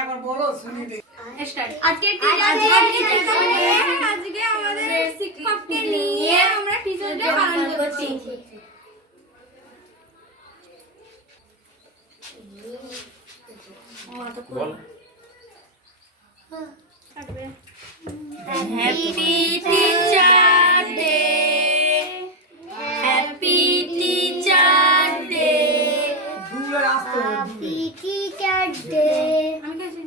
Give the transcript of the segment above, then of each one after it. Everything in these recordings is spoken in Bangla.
একবার বলো শুনি দেখি। স্টার্ট। আজকে আমাদের শিক্ষককে নিয়ে আমরা টিচার ডে পালন করছি। বল happy teacher day, happy teacher day, দূরে আসতে হবে, দূরে। Happy teacher day. আমি কাছে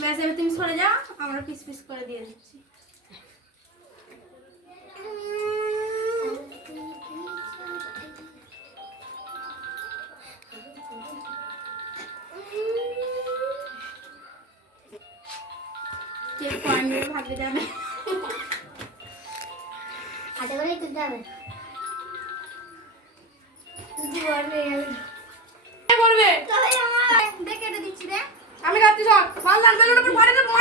ব্যাস, এবার তুমি সরে যাও, আমরা পিস পিস করে দিয়ে দিচ্ছি। ভাগে যাবে, হাতে করে তুলতে হবে। করবে তবে আমার দেখে দিচ্ছি রে। আমি যাচ্ছি সব বাল দান বেলুন উপর ফাড়ে দে মারবি।